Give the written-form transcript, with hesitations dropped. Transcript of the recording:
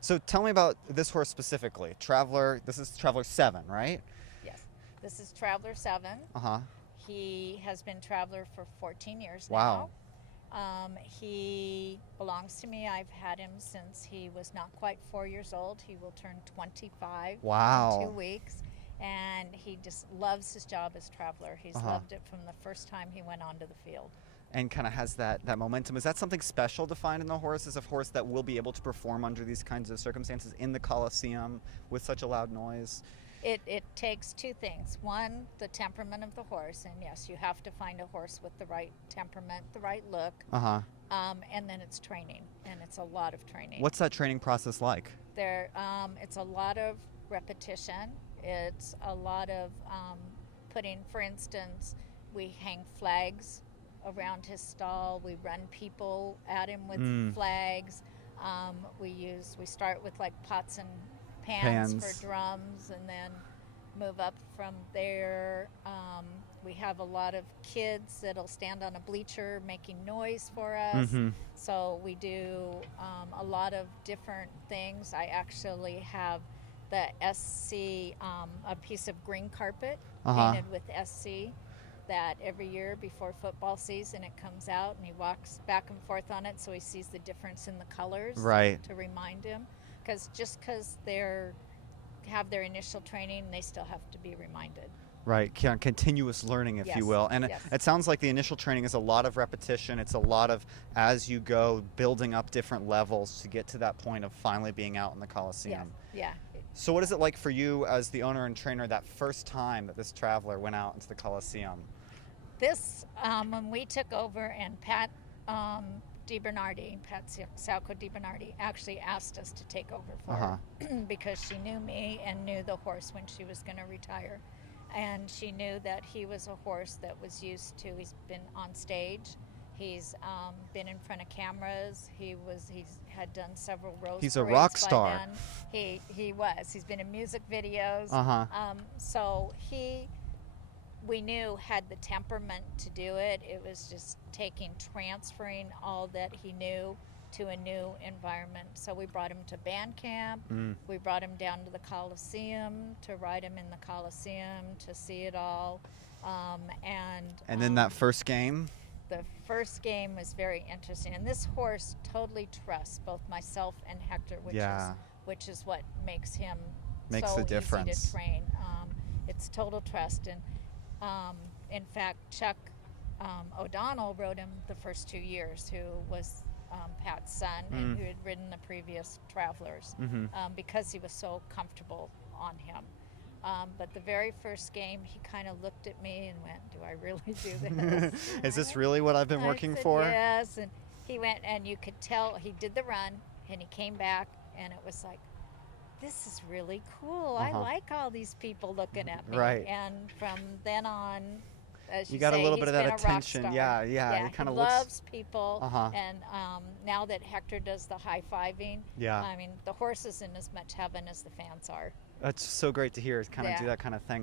So tell me about this horse specifically. Traveler, this is Traveler 7, right? Yes. This is Traveler 7. Uh-huh. He has been Traveler for 14 years Wow. now. He belongs to me. I've had him since he was not quite 4 years old. He will turn 25 Wow. in 2 weeks. And he just loves his job as Traveler. He's loved it from the first time he went onto the field. And kind of has that momentum. Is that something special to find in the horse? Is a horse that will be able to perform under these kinds of circumstances in the Coliseum with such a loud noise? It takes two things. One, the temperament of the horse, and yes, you have to find a horse with the right temperament, the right look. Uh-huh. And then it's training, and it's a lot of training. What's that training process like? It's a lot of repetition. It's a lot of putting, for instance, we hang flags around his stall. We run people at him with flags. We start with like pots and pans for drums, and then move up from there. We have a lot of kids that'll stand on a bleacher making noise for us. So we do a lot of different things. I actually have the SC, a piece of green carpet painted with SC, that every year before football season it comes out, and he walks back and forth on it so he sees the difference in the colors, right, to remind him. Because just because they're have their initial training, they still have to be reminded. Right, continuous learning, if you will. And it sounds like the initial training is a lot of repetition. It's a lot of, as you go, building up different levels to get to that point of finally being out in the Coliseum. Yeah. So what is it like for you as the owner and trainer that first time that this Traveler went out into the Coliseum? This, when we took over, and Pat Salco DiBernardi actually asked us to take over for her because she knew me and knew the horse when she was going to retire. And she knew that he was a horse that was used to, he's been on stage, he's been in front of cameras, he's had done several rose He's a parades rock by star. then. He's been in music videos. So we knew had the temperament to do it. It was just transferring all that he knew to a new environment. So we brought him to band camp. We brought him down to the Coliseum to ride him in the Coliseum, to see it all. And then that first game? The first game was very interesting. And this horse totally trusts both myself and Hector, which is what makes him so the difference. Easy to train. It's total trust. And in fact, Chuck O'Donnell rode him the first 2 years, who was Pat's son and who had ridden the previous Travelers, because he was so comfortable on him. But the very first game, he kind of looked at me and went, "Do I really do this? Is this really what I've been working for?" Yes. And he went, and you could tell he did the run, and he came back, and it was like, this is really cool. I like all these people looking at me. Right. And from then on, as you got say, a little bit of that been a rock attention. star. Yeah. He kind of loves people. Uh-huh. And now that Hector does the high-fiving, I mean, the horse is in as much heaven as the fans are. That's so great to hear, kind of do that kind of thing.